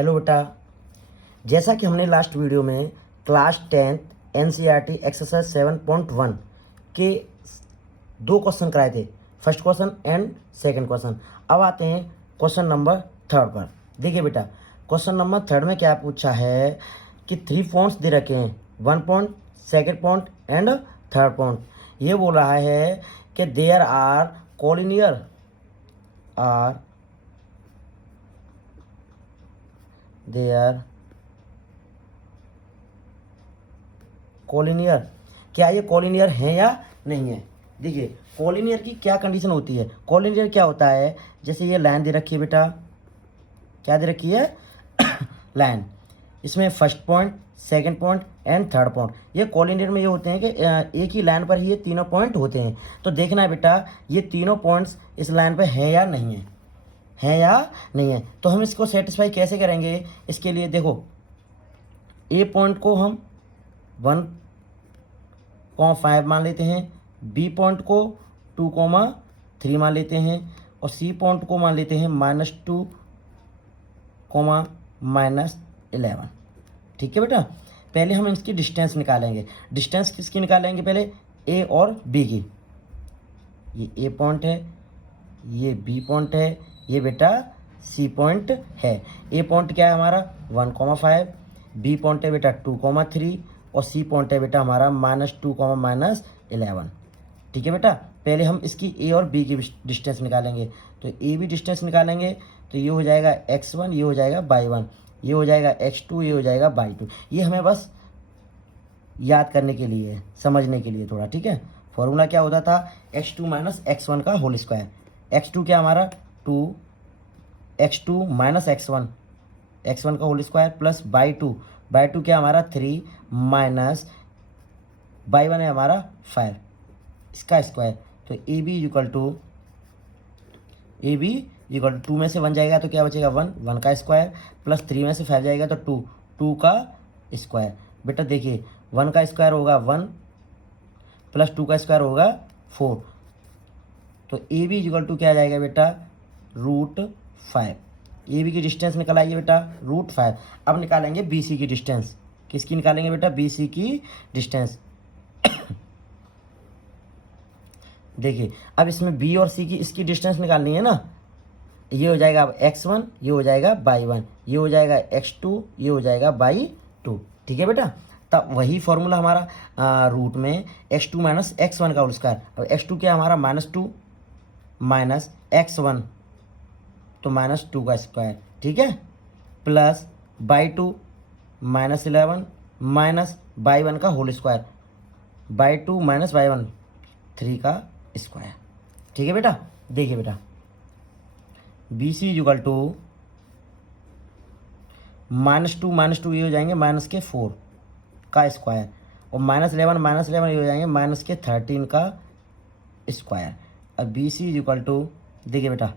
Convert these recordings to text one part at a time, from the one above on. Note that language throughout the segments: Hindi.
हेलो बेटा, जैसा कि हमने लास्ट वीडियो में क्लास 10th एनसीईआरटी एक्सरसाइज 7.1 के 2 क्वेश्चन कराए थे, first question and second question. अब आते हैं क्वेश्चन नंबर 3 पर। देखिए बेटा, क्वेश्चन नंबर 3 में क्या पूछा है कि 3 पॉइंट्स दे रखे हैं, 1 point, second point and third point. ये बोल रहा है कि देयर आर कोलिनियर कोलिनियर। क्या ये कोलिनियर है या नहीं है? देखिए, कोलिनियर की क्या कंडीशन होती है। कोलिनियर क्या होता है, जैसे ये लाइन दे रखी है बेटा, क्या दे रखी है लाइन, इसमें first point, second point and third point. ये कोलिनियर में ये होते हैं कि एक ही लाइन पर ही ये तीनों पॉइंट होते हैं। तो देखना है बेटा, ये तीनों पॉइंट्स इस लाइन पर हैं या नहीं है, है या नहीं है। तो हम इसको सेटिस्फाई कैसे करेंगे? इसके लिए देखो, ए पॉइंट को हम 1,5 मान लेते हैं, बी पॉइंट को 2,3 मान लेते हैं और सी पॉइंट को मान लेते हैं -2, -11। ठीक है बेटा, पहले हम इसकी डिस्टेंस निकालेंगे। डिस्टेंस किसकी निकालेंगे? पहले ए और बी की। ये ए पॉइंट है, ये बी पॉइंट है, ये बेटा सी पॉइंट है। ए पॉइंट क्या है हमारा 1,5, बी पॉइंट है बेटा 2,3 और सी पॉइंट है बेटा हमारा -2, -11। ठीक है बेटा, पहले हम इसकी ए और बी की डिस्टेंस निकालेंगे। तो ए बी डिस्टेंस निकालेंगे तो ये हो जाएगा x1, ये हो जाएगा y1, ये हो जाएगा x2, ये हो जाएगा y2। ये हमें बस याद करने के लिए, समझने के लिए थोड़ा, ठीक है। फॉर्मूला क्या होता था, x2 - x1 का होल स्क्वायर। x2 क्या हमारा 2, x2 - x1 का होल स्क्वायर प्लस y2 क्या हमारा 3 माइनस y1 है हमारा 5, इसका स्क्वायर। तो ए बी इक्वल टू 2 में से 1 जाएगा तो क्या बचेगा 1 का स्क्वायर, प्लस 3 में से 5 जाएगा तो 2 का स्क्वायर। बेटा देखिए, 1 का स्क्वायर होगा 1 प्लस 2 का स्क्वायर होगा 4। तो ए बी इक्वल टू क्या जाएगा बेटा √5। ए बी की डिस्टेंस निकल आइए बेटा √5। अब निकालेंगे बी सी की डिस्टेंस। किसकी निकालेंगे बेटा? बी सी की डिस्टेंस। देखिए, अब इसमें बी और सी की इसकी डिस्टेंस निकालनी है ना। ये हो जाएगा अब x1, ये हो जाएगा y1, ये हो जाएगा x2, ये हो जाएगा y2। ठीक है बेटा, तब वही फॉर्मूला हमारा रूट में x2 - x1 का होल स्क्वायर। अब x2 क्या हमारा -2 माइनस x1 तो -2 का स्क्वायर, ठीक है, प्लस y2 -11 माइनस y1 का होल स्क्वायर, y2 - y1 3 का स्क्वायर। ठीक है बेटा, देखिए बेटा बी सी इक्वल टू -2 ये हो जाएंगे -4 का स्क्वायर और -11 ये हो जाएंगे -13 का स्क्वायर। अब बी सी इक्वल टू, देखिए बेटा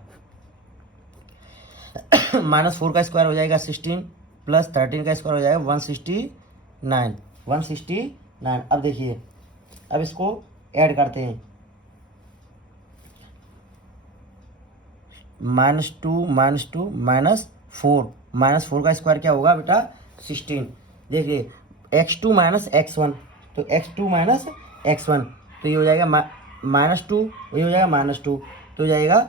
-4 का स्क्वायर हो जाएगा 16 प्लस 13 का स्क्वायर हो जाएगा 169। अब देखिए, अब इसको ऐड करते हैं, -2 -4 का स्क्वायर क्या होगा बेटा 16। देखिए x2 - x1 तो x2 - x1 तो ये हो जाएगा -2, ये हो जाएगा -2 तो हो जाएगा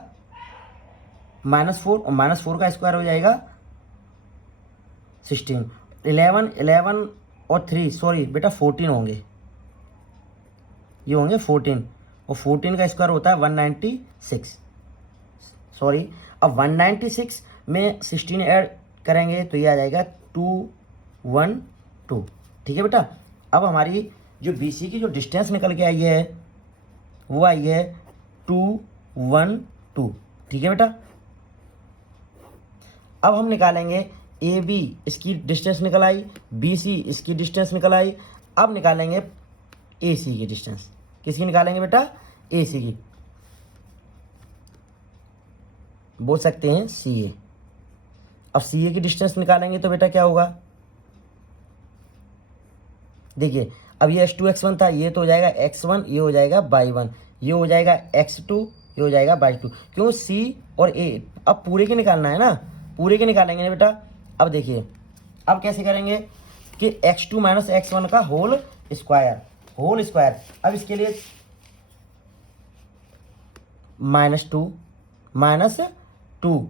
-4 और -4 का स्क्वायर हो जाएगा 16। 11 और 3 सॉरी बेटा 14 होंगे, ये होंगे 14 और 14 का स्क्वायर होता है 196। सॉरी, अब 196 में 16 ऐड करेंगे तो ये आ जाएगा 212। ठीक है बेटा, अब हमारी जो BC की जो डिस्टेंस निकल के आई है वो आई है 212। ठीक है बेटा, अब हम निकालेंगे AB, इसकी डिस्टेंस निकल आई, BC इसकी डिस्टेंस निकल आई। अब निकालेंगे AC की डिस्टेंस। किसकी निकालेंगे बेटा? AC की, बोल सकते हैं CA। अब CA की डिस्टेंस निकालेंगे तो बेटा क्या होगा? देखिए, अब ये x2 x1 था, ये तो हो जाएगा x1, ये हो जाएगा y1, ये हो जाएगा x2, ये हो जाएगा y2। क्यों? C और A अब पूरे के निकालना है ना, पूरे के निकालेंगे ना बेटा। अब देखिए अब कैसे करेंगे कि x2 माइनस x1 का होल स्क्वायर। अब इसके लिए -2 माइनस 2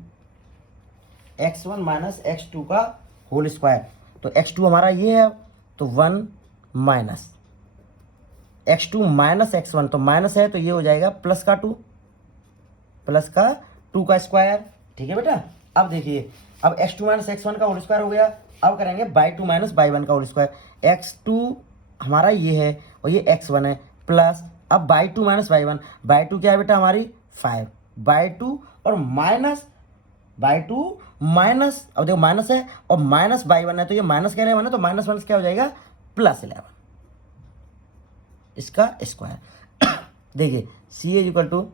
x1 माइनस x2 का होल स्क्वायर। तो x2 हमारा ये है तो 1 माइनस x2 माइनस x1 तो माइनस है तो ये हो जाएगा प्लस का 2 का स्क्वायर। ठीक है बेटा। अब देखिए अब x2 माइनस x1 का होल स्क्वायर हो गया। अब करेंगे बाई 2 माइनस बाई 1 का होल स्क्वायर। x2 हमारा ये है और ये x1 है प्लस अब बाई 2 माइनस बाई 1। बाई 2 क्या है बेटा हमारी 5 बाई 2 और माइनस बाई 2 माइनस अब देखो माइनस है और माइनस बाई 1 है तो ये माइनस का 11 है तो माइनस 1 क्या हो जाएगा प्लस 11 इसका स्क्वायर। देखिए सी इज इक्वल टू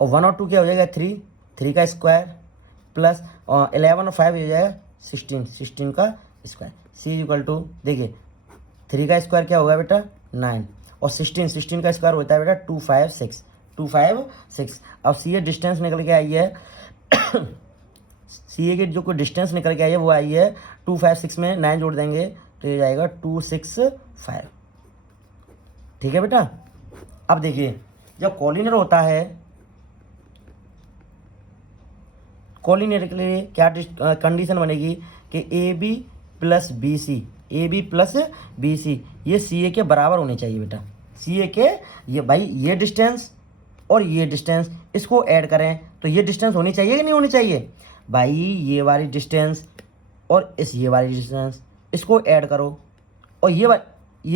और 1 और 2 क्या हो जाएगा 3 का स्क्वायर प्लस 11 और 5 हो जाएगा 16 का square. C is equal to देखिए 3 का स्क्वायर क्या होगा बेटा 9 और 16 का स्क्वायर होता है बेटा 256। अब सी ए डिस्टेंस निकल के आई है सी ए की जो कोई डिस्टेंस निकल के आई है वो आई है 256 में 9 जोड़ देंगे तो ये जाएगा 265। ठीक है बेटा। अब देखिए जब कॉलिनर होता है कॉलिनर के लिए क्या कंडीशन बनेगी कि A B plus B C ये सी ए के बराबर होने चाहिए बेटा। सी ए के ये भाई ये डिस्टेंस और ये डिस्टेंस इसको ऐड करें तो ये डिस्टेंस होनी चाहिए कि नहीं होनी चाहिए भाई। ये वाली डिस्टेंस और ये वाली डिस्टेंस इसको ऐड करो और ये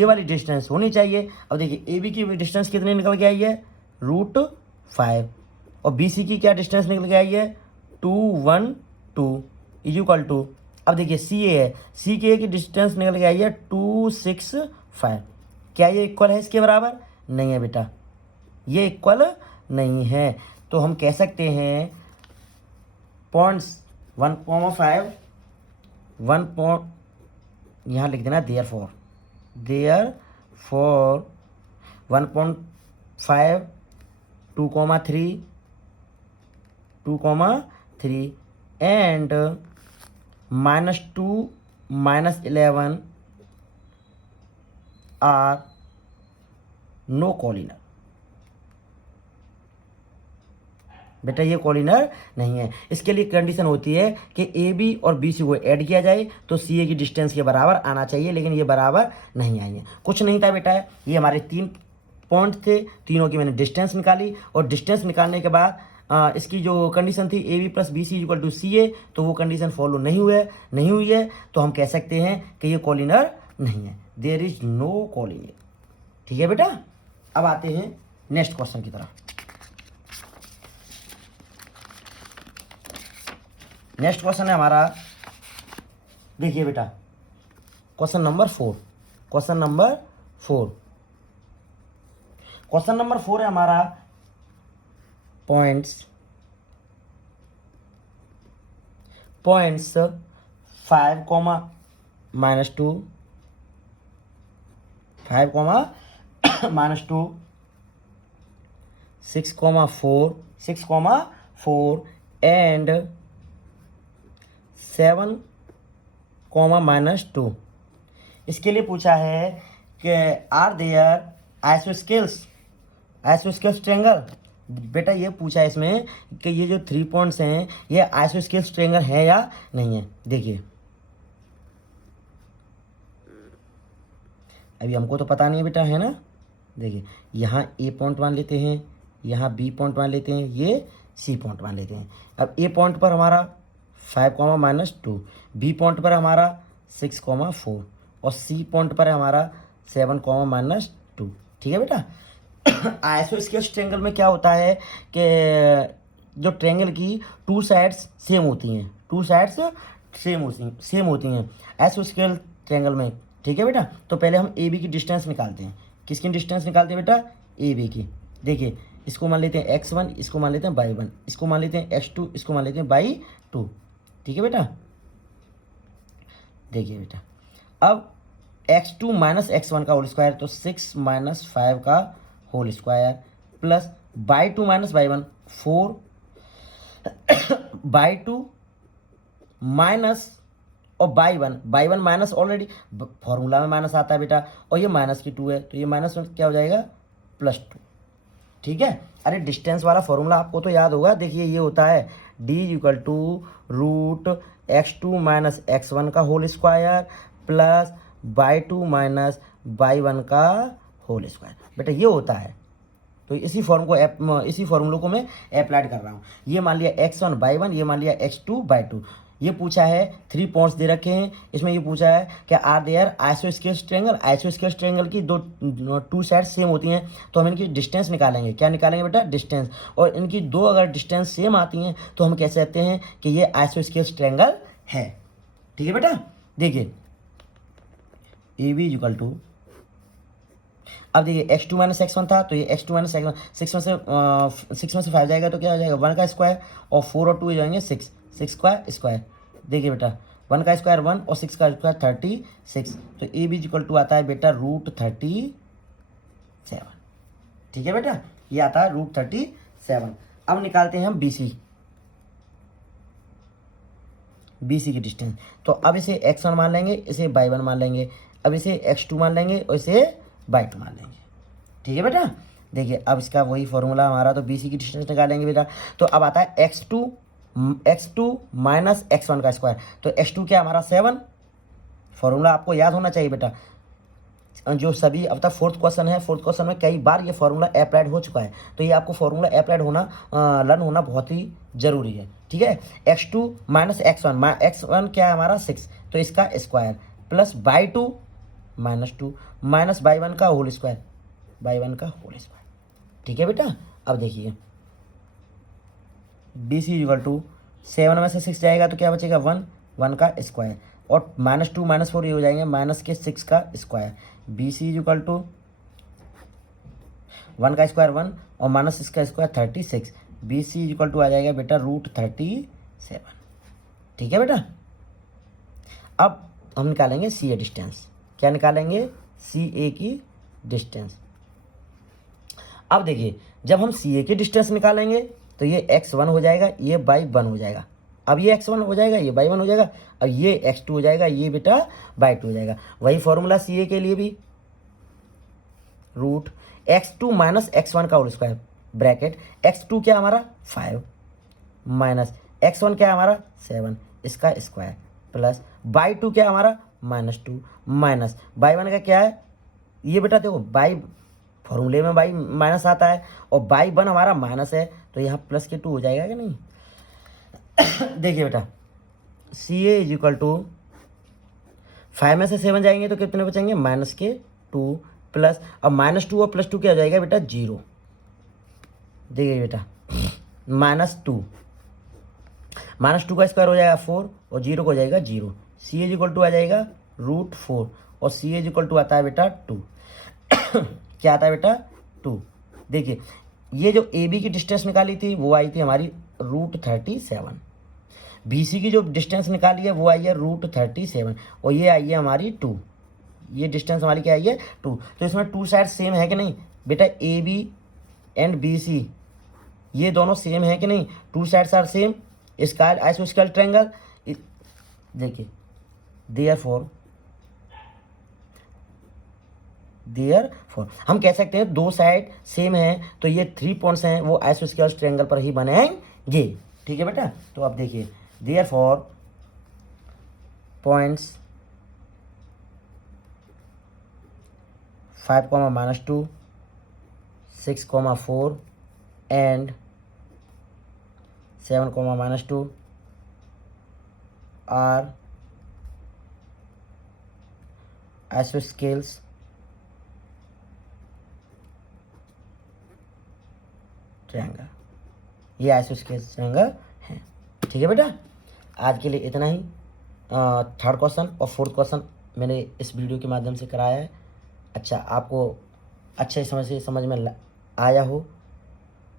वाली डिस्टेंस होनी चाहिए। अब देखिए ए बी की डिस्टेंस कितनी निकल के आई है √5 और बी सी की क्या डिस्टेंस निकल के आई है 212 इज इक्वल टू अब देखिए सी ए है सी के की डिस्टेंस निकल के आई है 265। क्या ये इक्वल है इसके बराबर नहीं है बेटा ये इक्वल नहीं है। तो हम कह सकते हैं पॉइंट्स 1,5 1 पॉइंट यहाँ लिख देना therefore 1.5 2,3 and -2 -11 are no collinear. बेटा ये कॉलिनर नहीं है। इसके लिए कंडीशन होती है कि ए बी और बी सी को ऐड किया जाए तो सी ए की डिस्टेंस के बराबर आना चाहिए लेकिन ये बराबर नहीं आई है। कुछ नहीं था बेटा ये हमारे 3 पॉइंट थे तीनों की मैंने डिस्टेंस निकाली और डिस्टेंस निकालने के बाद इसकी जो कंडीशन थी A B plus B C equal to C A तो वो कंडीशन फॉलो नहीं हुई है तो हम कह सकते हैं कि ये कॉलिनर नहीं है। There is no collinear. ठीक है बेटा। अब आते हैं नेक्स्ट क्वेश्चन की तरफ। नेक्स्ट क्वेश्चन है हमारा देखिए बेटा क्वेश्चन नंबर 4 है हमारा पॉइंट्स 5, -2 6,4 एंड 7, -2। इसके लिए पूछा है कि आर देयर आइसोस्केल्स ट्रायंगल। बेटा ये पूछा है इसमें कि ये जो 3 पॉइंट्स हैं ये आइसोस्केल्स ट्रायंगल है या नहीं है। देखिए अभी हमको तो पता नहीं है बेटा है ना। देखिए यहाँ ए पॉइंट मान लेते हैं यहाँ बी पॉइंट मान लेते हैं ये सी पॉइंट मान लेते हैं। अब ए पॉइंट पर हमारा 5, -2 बी पॉइंट पर हमारा 6, 4 और सी पॉइंट पर हमारा 7, -2। ठीक है बेटा। आइसोस्केल्स ट्रायंगल में क्या होता है कि जो ट्रायंगल की 2 साइड्स सेम होती हैं आइसोस्केल ट्रायंगल में। ठीक है बेटा। तो पहले हम ए बी की डिस्टेंस निकालते हैं। किसकी डिस्टेंस निकालते हैं बेटा ए बी की। देखिए इसको मान लेते हैं x1 इसको मान लेते हैं बाई 1 इसको मान लेते हैं x2 इसको मान लेते हैं बाई 2। ठीक है बेटा। देखिए बेटा अब x2 माइनस x1 का होल स्क्वायर तो 6 - 5 का whole square plus by 2 minus by 1 4 by 2 minus और by one minus already formula में माइनस आता है बेटा, और ये माइनस की 2 है तो ये माइनस क्या हो जाएगा +2। ठीक है, अरे डिस्टेंस वाला फॉर्मूला आपको तो याद होगा। देखिए ये होता है D=√x2 माइनस x1 का whole square plus y2 minus y1 का होल स्क्वायर। बेटा ये होता है, तो इसी फॉर्मूले को मैं अप्लाइड कर रहा हूँ। ये मान लिया x1 y1, ये मान लिया x2 y2। ये पूछा है 3 पॉइंट्स दे रखे हैं, इसमें ये पूछा है कि are there isosceles triangle. Isosceles triangle की टू साइड सेम होती हैं, तो हम इनकी डिस्टेंस निकालेंगे। क्या निकालेंगे बेटा? डिस्टेंस। और इनकी दो अगर डिस्टेंस सेम आती हैं तो हम कह सकते हैं कि ये आइसोस्केल्स ट्रायंगल है। ठीक है बेटा, देखिए AB = अब देखिए x2 माइनस x1 था, तो ये x2 माइनस x1 6 में से 5 जाएगा तो क्या हो जाएगा 1 का स्क्वायर, और 4 और 2 जाएंगे 6 का स्क्वायर। देखिए बेटा 1 का स्क्वायर 1 और 6 का स्क्वायर 36। तो AB आता है बेटा √37। ठीक है बेटा, ये आता है √37। अब निकालते हैं हम BC की डिस्टेंस। तो अब इसे x1 मान लेंगे, इसे y1 मान लेंगे, अब इसे x2 मान लेंगे और इसे y2 मान लेंगे। ठीक है बेटा, देखिए अब इसका वही फॉर्मूला हमारा, तो BC की डिस्टेंस निकालेंगे बेटा। तो अब आता है x2 माइनस x1 का स्क्वायर। तो x2 क्या हमारा 7, फॉर्मूला आपको याद होना चाहिए बेटा। जो सभी अब तक फोर्थ क्वेश्चन है, फोर्थ क्वेश्चन में कई बार ये फॉर्मूला अप्लाइड हो चुका है, तो ये आपको फॉर्मूला अप्लाइड होना लर्न होना बहुत ही जरूरी है। ठीक है, x2 माइनस x1 क्या है हमारा 6, तो इसका square plus y2 -2 minus y1 का होल स्क्वायर, ठीक है बेटा। अब देखिए BC = 7 में से 6 जाएगा तो क्या बचेगा 1 का स्क्वायर, और -2 -4 ये हो जाएंगे -6 का स्क्वायर। BC = 1 का स्क्वायर 1 और -6 का स्क्वायर 36। BC = आ जाएगा बेटा √37। ठीक है बेटा, अब हम निकालेंगे CA डिस्टेंस। क्या निकालेंगे? CA की डिस्टेंस। अब देखिए जब हम CA की डिस्टेंस निकालेंगे तो ये x1 हो जाएगा, ये y1 हो जाएगा। अब ये x1 हो जाएगा, ये y1 हो जाएगा, अब ये x2 हो जाएगा, ये बेटा y2 हो जाएगा। वही फॉर्मूला CA के लिए भी, √x2 माइनस x1 का होल स्क्वायर ब्रैकेट, x2 क्या हमारा 5 माइनस x1 क्या हमारा 7 इसका स्क्वायर प्लस y2 क्या हमारा -2 माइनस y1 का क्या है, ये बेटा देखो y फॉर्मूले में y माइनस आता है और y1 हमारा माइनस है, तो यहाँ प्लस के 2 हो जाएगा कि नहीं। देखिए बेटा CA = 5 में से 7 जाएंगे तो कितने बचेंगे -2 प्लस, अब -2 और +2 क्या हो जाएगा बेटा 0। देखिए बेटा -2 का स्क्वायर हो जाएगा 4 और 0 को हो जाएगा 0। CA = आ जाएगा √4 और CA = आता है बेटा 2। क्या आता है बेटा 2। देखिए ये जो AB की डिस्टेंस निकाली थी वो आई थी हमारी √37। BC की जो डिस्टेंस निकाली है वो आई है √37 और ये आई है हमारी 2। ये डिस्टेंस हमारी क्या आई है 2। तो इसमें 2 साइड सेम है कि नहीं बेटा? AB एंड BC ये दोनों सेम है कि नहीं? 2 साइड्स आर सेम, स्क्वायर आइसोस्केल ट्रायंगल। देखिए देयरफॉर हम कह सकते हैं 2 साइड सेम है तो ये 3 पॉइंट्स हैं वो आइसोस्केल ट्रायंगल पर ही बनेंगे। ठीक है बेटा, तो अब देखिए therefore points 5, -2, 6, 4 and 7, -2 are isosceles triangle, ये आइसोस्केल्स ट्रायंगल है। ठीक है बेटा, आज के लिए इतना ही। थर्ड क्वेश्चन और फोर्थ क्वेश्चन मैंने इस वीडियो के माध्यम से कराया है। अच्छा आपको अच्छे समझ में आया हो,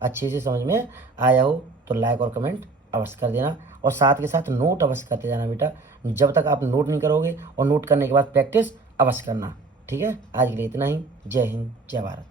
अच्छे से समझ में आया हो तो लाइक और कमेंट अवश्य कर देना, और साथ के साथ नोट अवश्य करते जाना बेटा। जब तक आप नोट नहीं करोगे और नोट करने के बाद प्रैक्टिस अवश्य करना। ठीक है, आज के लिए इतना ही। जय हिंद, जय भारत।